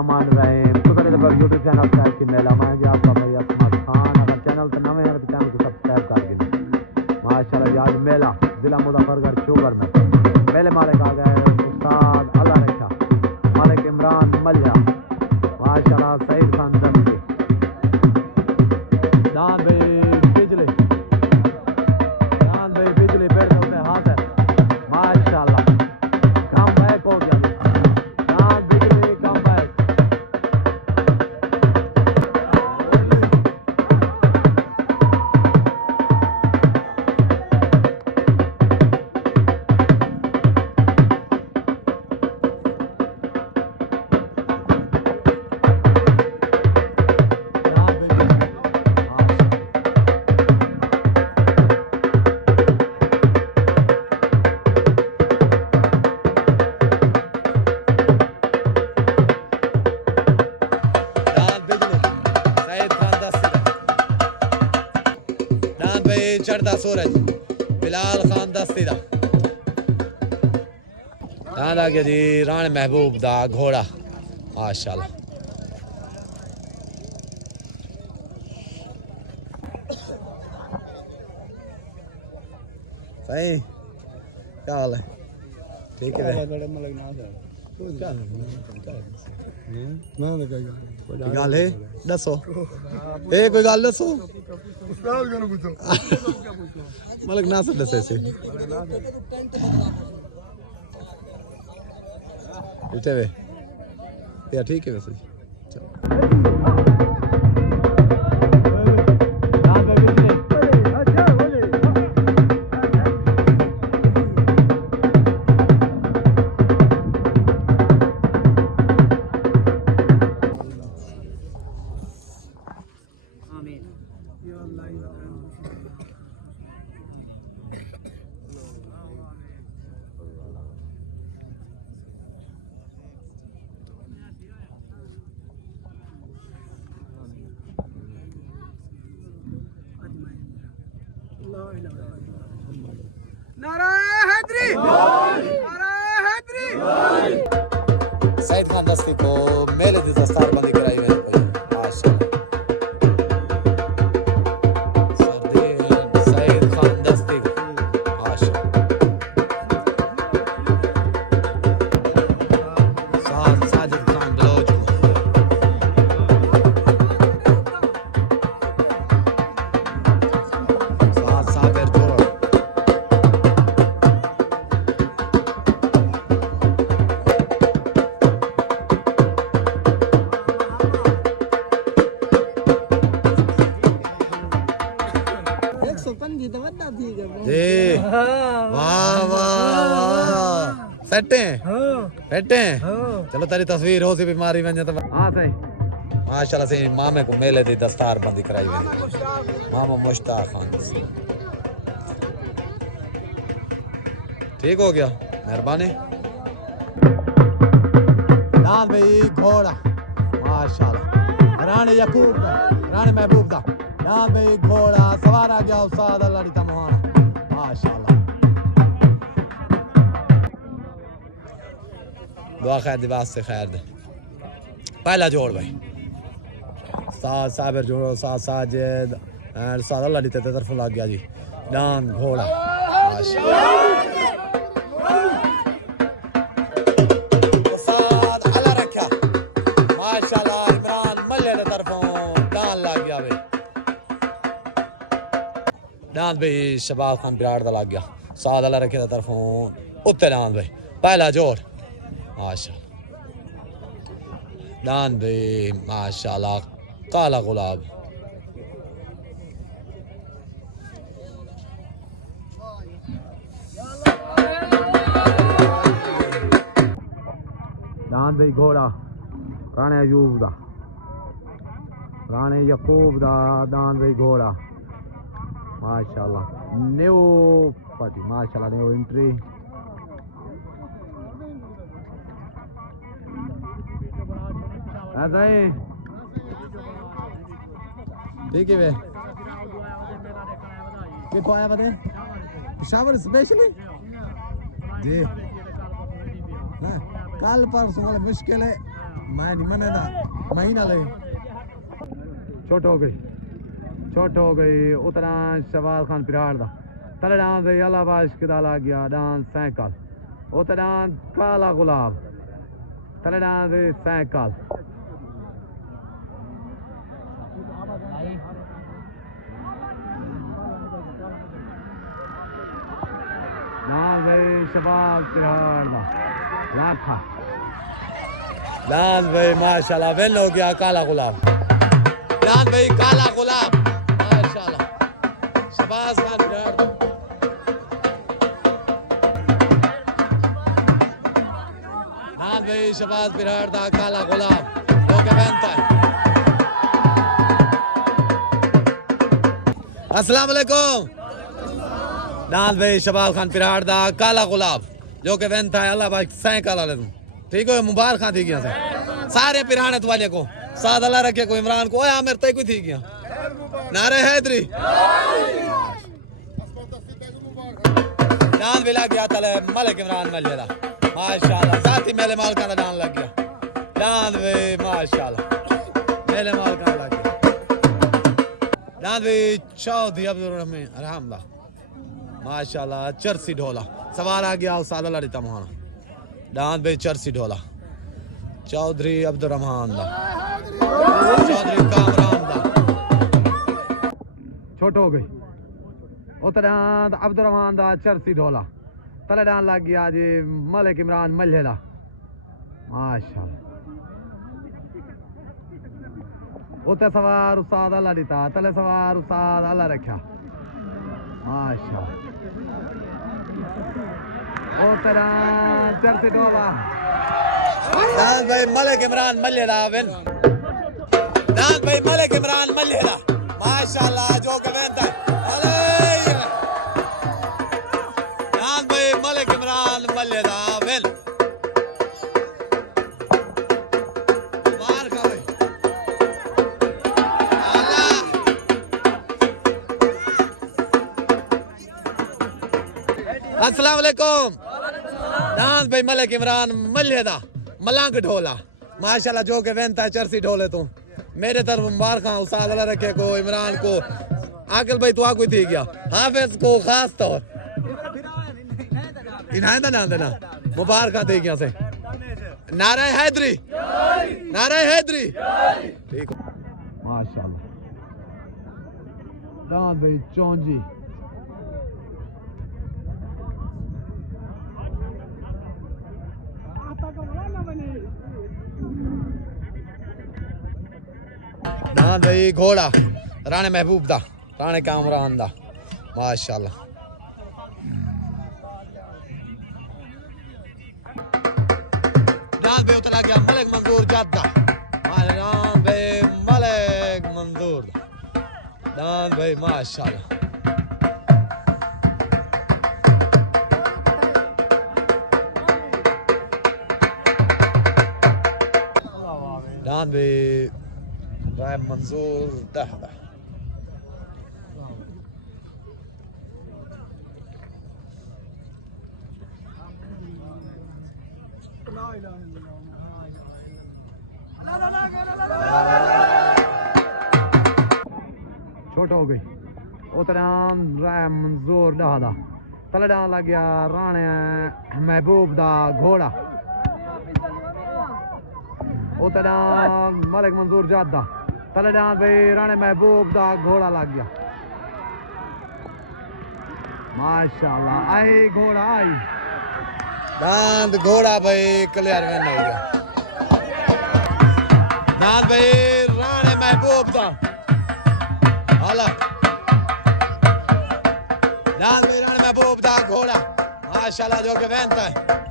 बिस्मिल्लाहिर्रहमानिर्रहीम। तो मेरे यूट्यूब चैनल सब्सक्राइब की मेला मैं जी आपका भाई असमत खान। अगर चैनल पर नवे हैं तो चैनल को सब्सक्राइब कर दीजिए। माशाल्लाह आज मेला जिला मुजफ्फरगढ़ चोगर में मेले मालिक आ गए उस्ताद अल्लाह रखा मालिक इमरान मलिया माशाल्लाह सईद खान दस्ती दान भाई बिजली पेड़ होते हाथ है माशाल्लाह कम बैक हो गया दान बिजली कम बैक। चढ़ता सूरज बिलाल खान दस्ती दा आ गया जी राण महबूब दा घोड़ा माशाल्लाह। सही क्या हाल है ठीक है गल है दसो कोई गल दसो मलिक ना सर दसे से या ठीक है वैसे सईद खान दस्ती को मेले की दस्तार बंदी कराई हुई है सईद खान दस्ती साजिद खान बलोच चलो तेरी तस्वीर हो सी बीमारी में तो हाँ सही माशाल्लाह से मामे को मेले दी दस्तार बंदी कराई हुई मामा मुश्ताक खान ठीक हो गया मेहरबानी दान भाई घोड़ा माशाल्लाह रानी यकूब रानी महबूब दा दान भाई घोड़ा सवार आ गया उस्ताद अल्लाह दी तमहाना माशाल्लाह दुआ खैर दिवास से खैर दे पहला जोड़ भाई साथ साबिर जोड़ो साथ साजिद साथ अल्लाह दी तरफ लग गया जी दान घोड़ा उस्ताद अल्लाह रखा माशाल्लाह इमरान मल्ले दी तरफों दान लग गया भाई दान भाई शबाब खान बिराड़ दा लग गया साथ अल्लाह रखे दी तरफों उत्ते दान भाई पहला जोड़ माशाल्लाह दान भाई माशाल्लाह काला गुलाब दान भाई घोड़ा राणे अयूब दा राणे यकूब दा दान भाई घोड़ा माशाल्लाह न्यू पार्टी माशाल्लाह न्यू एंट्री ऐसा ही ठीक है वे कितो आया बता शावर स्पेशली जी ना कल परसों मुश्किल है मैं नहीं मने ना महीना ले छोट हो गई उतना शबाज खान पिराड़ दा तले डांस दे अल्लाह बाश किदाला गया डांस साइकिल उतना काला गुलाब तले डांस दे साइकिल डांस दे शबाज पिराड़ दा लाखा डांस भाई माशाल्लाह वेल हो गया काला गुलाब डांस भाई काला गुलाब माशाल्लाह शबाज खान पिराड़ डांस भाई शबाज पिराड़ दा काला गुलाब ओके बनता है अस्सलाम वालेकुम डांस भाई शबाज खान पिराड़ दा काला गुलाब जो के बनता है अल्लाह भाई साइकिल वाले तुम ठीक हो मुबारक थी गया से सारे पिरानत वाले को साद अल्लाह रखे को इमरान को ओए आमिर तय को थी गया नारे हैदरी डांस बिला गया तले मलिक इमरान मल्लेला माशाल्लाह साथी मेले माल का डांस लग गया डांस वे माशाल्लाह मेले माल का लग गया डांस वे चौधरी अब्दुल रहमान रहमदा माशाल्लाह चरसी ढोला सवार आ गया साद अल्लाह रिता मोहना डांस भाई चरसी ढोला चौधरी अब्दुल रहमान दा चौधरी कामरान दा छोट हो गई उतना अब्दुल रहमान दा चरसी ढोला तले डांस लग गया जी मलिक इमरान मल्लेला माशाल्लाह उते सवार उस्ताद अल्लाह दिता तले सवार उस्ताद अल्लाह रखा माशाल्लाह उतना चरसी ढोला डांस भाई मलिक इमरान मल्लेला विन डांस भाई मलिक इमरान मल्लेला माशाल्लाह जो के वेंदा डांस भाई मलिक इमरान मल्लेला विन मुबारक भाई अल्लाह अस्सलाम वालेकुम डांस भाई मलिक इमरान मल्लेदा मलंग ढोला माशाल्लाह जो के वेंता है चरसी ढोले तू मेरे तरफ मुबारक उस्ताद अल्लाह रखे को इमरान को आकिल भाई तू आ कोई थी गया हाफिज को खास तौर इन्हां दा नाम देना मुबारक थी गया से नारे हैदरी ठीक माशाल्लाह डांस भाई चौंजी डांस भाई घोड़ा राणे महबूब दा राणे कामरान दा माशाल्लाह डांस भाई उतना गया मलिक मंजूर जादा डांस भाई मलिक मंजूर डांस भाई माशाल्लाह डांस भाई राय मंजूर दहदा छोट हो गई उतना राय मंजूर दहदा तले डांस लग गया राणे महबूब दा घोड़ा उतना मलिक मंजूर जादा तले डांस भाई राणे महबूब दा घोड़ा लग गया माशाल्लाह आई घोड़ा आई डांस घोड़ा भाई क्लियर में हो गया डांस भाई राणे महबूब दा हाला डांस भाई राणे महबूब दा घोड़ा माशाल्लाह जो के वेंता है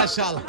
माशाल्लाह।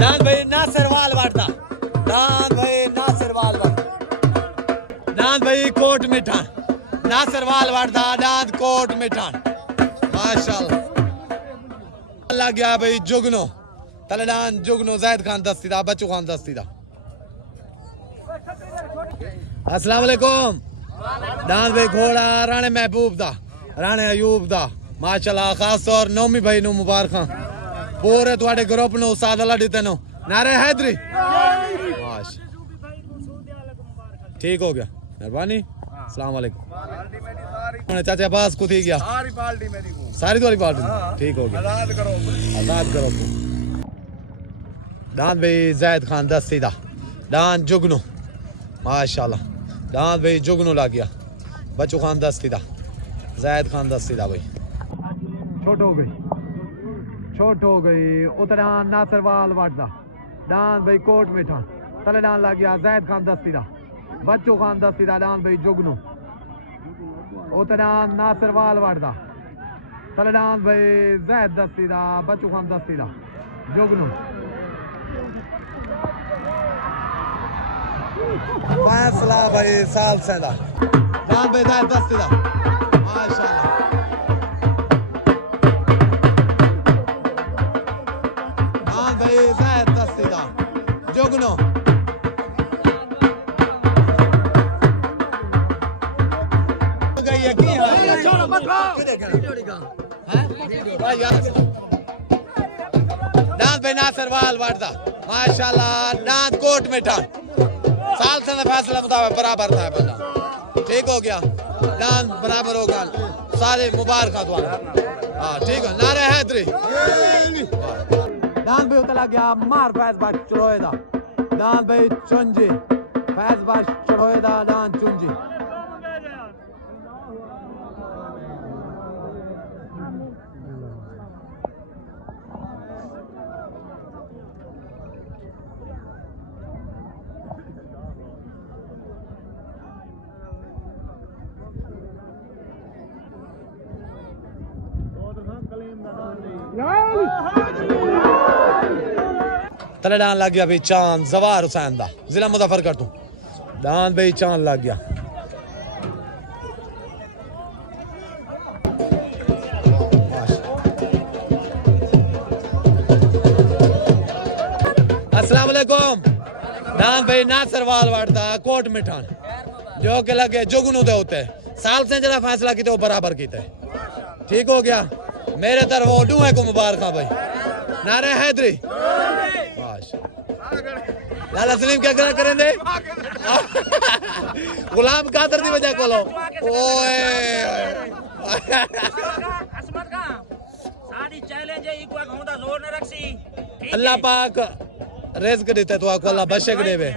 दान भाई नासिर वाल वाटता, दान भाई नासिर वाल वाटता, दान भाई कोट मिठान, नासिर वाल वाटता, दान कोट मिठान, माशाल्लाह। लग गया भाई जुगनो, तले दान जुगनो ज़ैद खान दस्ती दा, बच्चू खान दस्ती दा। अस्सलाम वालेकुम। दान भाई घोड़ा राणे महबूब दा, राणे अयूब दा, माशाल्लाह। खास तौर नौमी भाई नु मुबारक पूरे तुम्हारे ग्रुप नु उस्ताद अल्लाह दिते नु नारे हैदरी। ठीक हो गया, मेहरबानी। अस्सलाम वालेकुम। चाचा अब्बास को थी गया सारी पार्टी मेरी को, सारी तुम्हारी पार्टी। ठीक हो गया, आजाद करो, आजाद करो। दान भाई ज़ैद खान दस्ती दा, दान जुगनू माशाल्लाह। दान भाई जुगनू लग गया, बच्चू खान दस्ती दा, ज़ैद खान दस्ती दा। भाई छोट हो गई, छोट हो गई। उतना नासिर वाल वाटदा, दान भाई कोट मिठा, तले दान लग गया ज़ैद खान दस्ती दा, बच्चू खान दस्ती दा, दान भाई जुगनू। उतना नासिर वाल वाटदा, तले दान भाई ज़ैद दस्ती दा, बच्चू खान दस्ती दा, जुगनू। फैसला भाई साल से दा, दान भाई ज़ैद दस्ती दा, माशाल्लाह। दान भाई ज़ैद दस्ती दा, जुगनू। दांत भाई नासिर वाल वाटदा, माशाल्लाह। दांत कोट मिठा, साल से फैसला मुताबिक बराबर था बंदा। ठीक हो गया, दांत बराबर हो गया, सारे मुबारक हाँ ठीक है। नारे हैदरी। दांत भाई उतला गया मार फैज बाश चढ़ोए दा, दांत भाई चुंजी फैज बाश चढ़ोए दा, दांत चुंजी। तले डान लग गया भाई चांद जवार हुसैन दा, जिला मुजफ्फर कर तू। दान भाई चांद लग गया। अस्सलाम वालेकुम। दान भाई नासिर वाल वाटदा, कोट मिठान, जो के लगे जुगनू दे होते साल से जरा फैसला किते वो बराबर किते। ठीक हो गया, मेरे तरफ वो डूहे को मुबारक भाई। नारे हैदरी। लाला सलीम क्या करें दे गुलाम कादर दी वजह को लो। ओए अल्लाह पाक रिज़्क देते तो आपको अल्लाह बशक देवे।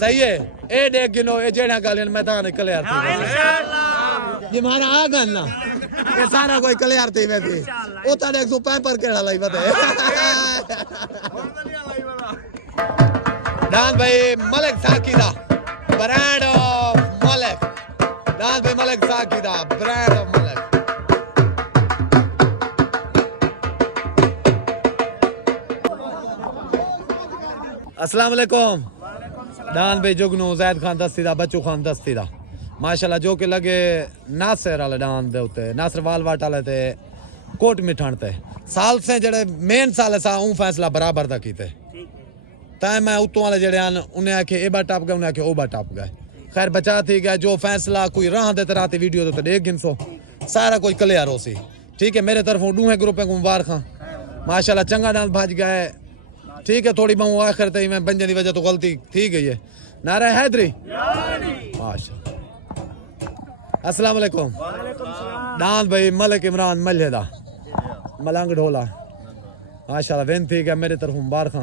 सही है। ए देख गिनो ए जेड़ा गालियन मैदान क्लियर थी ये मारा आ गन ना ये सारा कोई क्लियर थी वैसे ओ तारे 105 पर केड़ा लाई बते। दान भाई मलिक साकिदा, ब्रांड ऑफ मलिक। दान भाई मलिक साकिदा, ब्रांड ऑफ मलिक। अस्सलाम वालेकुम। दान भाई जुगनू ज़ैद खान दस्ती दा, बच्चू खान दस्ती दा, माशाल्लाह। जो के लगे नासिर वाले दान दे उते, नासिर वाल वाट वाले ते कोट मिठान ते साल से जेड़े मेन साल सा ऊ फैसला बराबर दा कीते। तां मैं उतों वाले जेड़े आन उन्हें आखे ए बा टप गए, उन्हें आखे ओ बा टप गए। खैर बचा थी गया जो फैसला कोई राह दे तरह ते वीडियो तो देख गिनसो सारा कोई क्लियर हो सी। ठीक है, मेरे तरफों डूहे ग्रुप को मुबारक माशाल्लाह। चंगा डांस भज गए। ठीक है, थोड़ी बहु आखिर तक मैं बंजन की वजह तो गलती थी गई है। नारा हैदरी। माशाल्लाह। अस्सलाम वालेकुम। दान भाई मलिक इमरान मल्हेदा, मलंग ढोला, माशाल्लाह। विन थी गया मेरे तरफ मुबारक।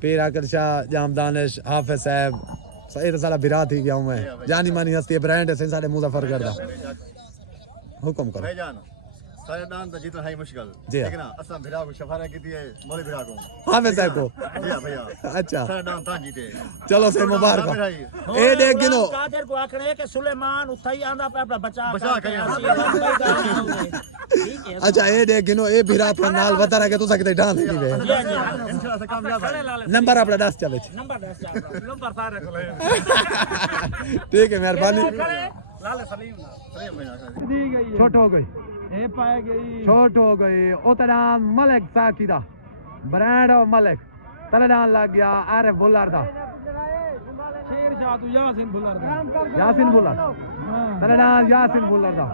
पीर आकर शाह जाम दानिश हाफिज साहब सही सारा बिरा थी गया हूँ मैं। जानी मानी हस्ती ब्रांड है सारे मुजफ्फर करदा। हुक्म करो भाईजान सारे दान तो जीतना है मुश्किल जी हाँ। लेकिन असम भिड़ा को शफारा की थी मोली भिड़ा को हाँ मैं को जी हाँ भैया अच्छा सारे दान तां जीते चलो से मुबारक मेरा ही ए देख गिनो कादिर को आखने के सुलेमान उठाई आंदा पे अपना बचा करे ठीक है अच्छा ए देख गिनो ए भिरा तो नाल बता रहा के तू सकते डाल नहीं वे इंशाल्लाह से कामयाब है नंबर अपना 10 चले नंबर 10 नंबर सारे को ले ठीक है मेहरबानी लाल सलीम सही भैया छोट हो गई ए पाए गई छोट हो गई उतना मलिक साकी दा ब्रांड ऑफ मलिक तलडान लग गया आरिफ बुल्लर दा शेर शाह तू यासिन बुल्लर यासिन बुल्लर तलडान यासिन बुल्लर दा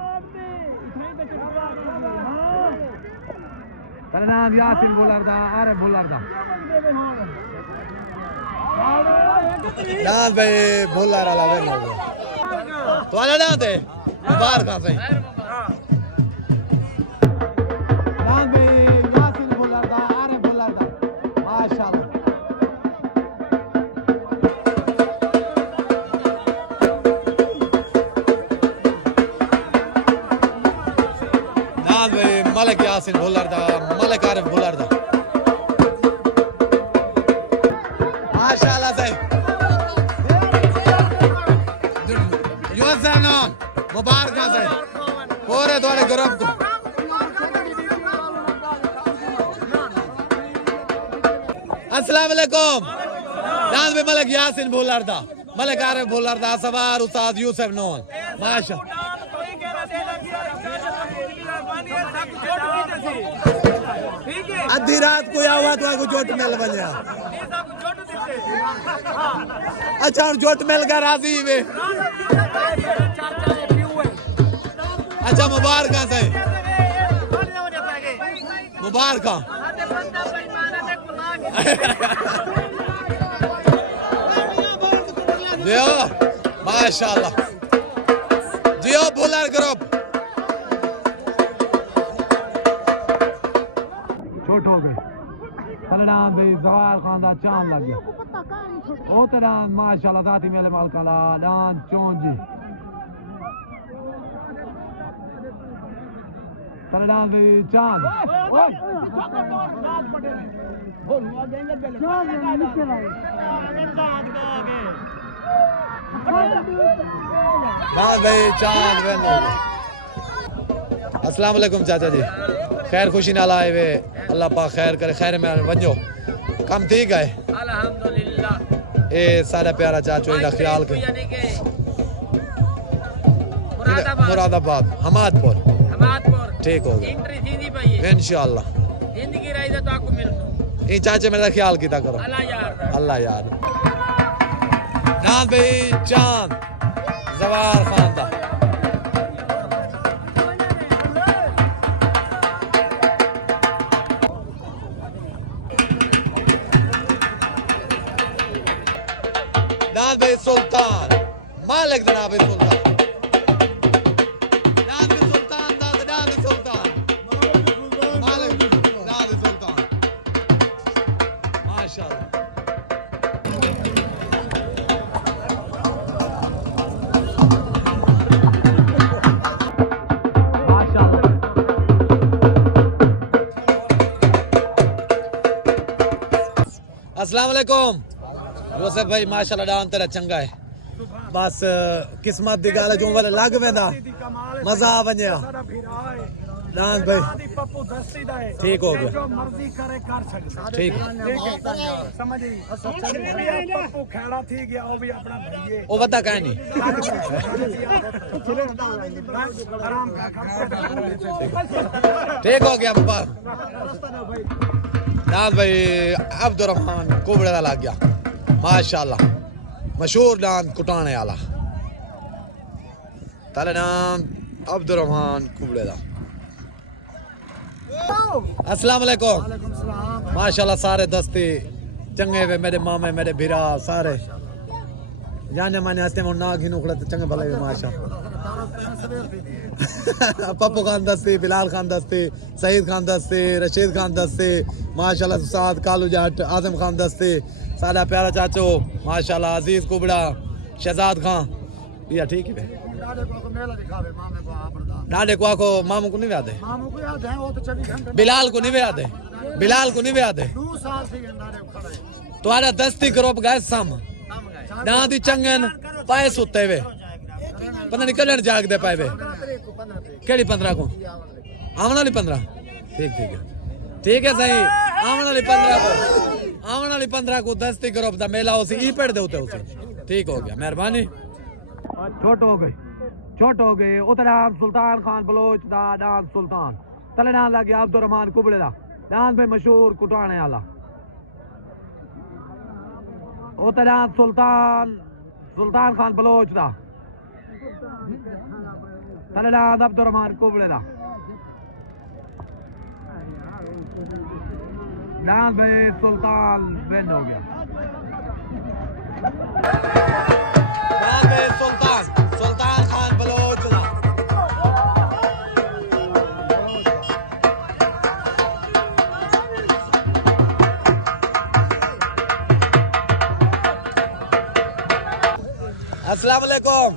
तलडान यासिन बुल्लर दा आरिफ बुल्लर दा डांस भाई बुल्लर वाला वे हो गया तो आला डांस दे बाहर का सही डांस भाई यासिन बुल्लर दा आरिफ बुल्लर दा माशाल्लाह डांस भाई मलिक यासिन बुल्लर दा मलिक आरिफ बुल्लर दा माशाल्लाह सही यूएसए ना मुबारक सही पूरे थोड़े ग्रुप को अस्सलाम वालेकुम डांस में मलिक यासिन बुल्लर दा मलिक आरिफ बुल्लर दा सवार उस्ताद यूसुफ नून माशा अद्धी रात को आवा तो आगो जोट मिल बनिया अच्छा और जोट मिल का राजी वे अच्छा मुबारक सही मुबारक जियो माशाल्लाह जियो बुल्लर ग्रुप छोट हो गए तलडान भाई जवाल खान दा चांद लग गया ओ तलडान माशाल्लाह जाती मेले मालका दा डान चोन जी तलडान भाई चांद डान भाई चांद अस्सलाम वालेकुम चाचा जी खैर खुशी नाल आए वे अल्लाह पाक खैर करे खैर में वंजो कम ठीक है अल्हम्दुलिल्लाह ए सारा प्यारा चाचो इनका ख्याल के मुरादाबाद हमादपुर ठीक हो गया एंट्री थी भाई इंशाल्लाह जिंदगी रही तो आपको मिल इन चाचे मेरा ख्याल किया करो अल्लाह यार अल्लाह यार चांद भाई चांद जवार खान दा दाद भाई सुल्तान मालिक जनाब सुल्तान दाद भाई सुल्तान दाद सुल्तान मालिक दाद सुल्तान माशाल्लाह अस्सलाम वालेकुम यूसुफ भाई माशाल्लाह डांस तेरा चंगा है बस किस्मत दी गल जो वाले लग वेंदा मजा आ वन्या डांस भाई ठीक हो गया मर्जी करे कर सकदा ठीक है समझी पप्पू खेड़ा थी गया वो भी अपना भईए ओ बता काहे नहीं आराम का ठीक हो गया बाबा डांस भाई अब्दुर्रहमान कुबड़े दा लग गया माशाल्लाह मशहूर डांस कुटाने वाला ताले नाम अब्दुर्रहमान कुबड़े दा अस्सलाम वालेकुम माशाल्लाह सारे दस्ते चंगे वे मेरे मामे मेरे भिरा सारे जाने माने हस्ते में ना घिन उखड़े चंगे भले वे माशाल्लाह पप्पू खान दस्ते बिलाल खान दस्ते सईद खान दस्ते रशीद खान दस्ते माशाल्लाह साद कालू जाट आजम खान दस्ते सादा प्यारा चाचो माशाल्लाह अजीज कुबड़ा शहजाद खान या ठीक है डाडे को आखो मामू को नहीं याद है, मामू को याद है वो तो 24 घंटे बिलाल को नहीं याद है, बिलाल को नहीं याद है। 2 साल से डाडे को खड़ा है तुम्हारा दस्ती ग्रुप गए सम डांदी चंगन पाए सुते वे पता नहीं कदन जागदे पाए वे 15 तारीख को 15 तारीख केड़ी 15 को आवन वाली 15 ठीक है सही आवन वाली 15 को आवन वाली 15 को दस्ती ग्रुप दा मेला उसी ई पेड़ दे उते उसी ठीक हो गया मेहरबानी। छोट हो गए उतरा सुल्तान खान बलोच दा डांस सुल्तान तले नाल लग गया अब्दुल रहमान कुबड़े दा डांस में मशहूर कुटाने वाला उतरा सुल्तान खान बलोच दा तले नाल अब्दुल रहमान कुबड़े दा डांस में सुल्तान बेन हो गया सुल्तान खान बलोच दा अस्सलाम वालेकुम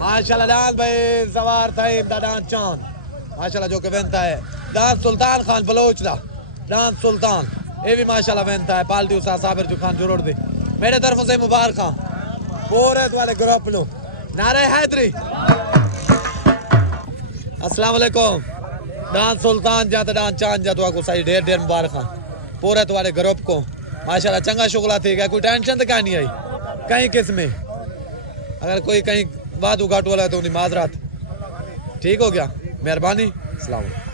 माशाल्लाह डांस भाई सवार ताइम दा डांस चांद माशाल्लाह जो के वेंता है डांस सुल्तान खान बलोच दा डांस सुल्तान ये भी माशाल्लाह वेंता है पाल्टी उस्ताद साबिर जो खान जरूर दे मेरे तरफ से मुबारक पूरे वाले ग्रुप लो नारे हैदरी। अस्सलाम वालेकुम डांस सुल्तान जाता डांस चांद जाता को सही ढेर मुबारक पूरे वाले ग्रुप को माशाल्लाह चंगा शुक्ला थी गया कोई टेंशन तो कहीं नहीं आई कहीं किस में अगर कोई कहीं बात उगाट वाला है तो उन्हें माजरात ठीक हो गया मेहरबानी। अस्सलाम वालेकुम।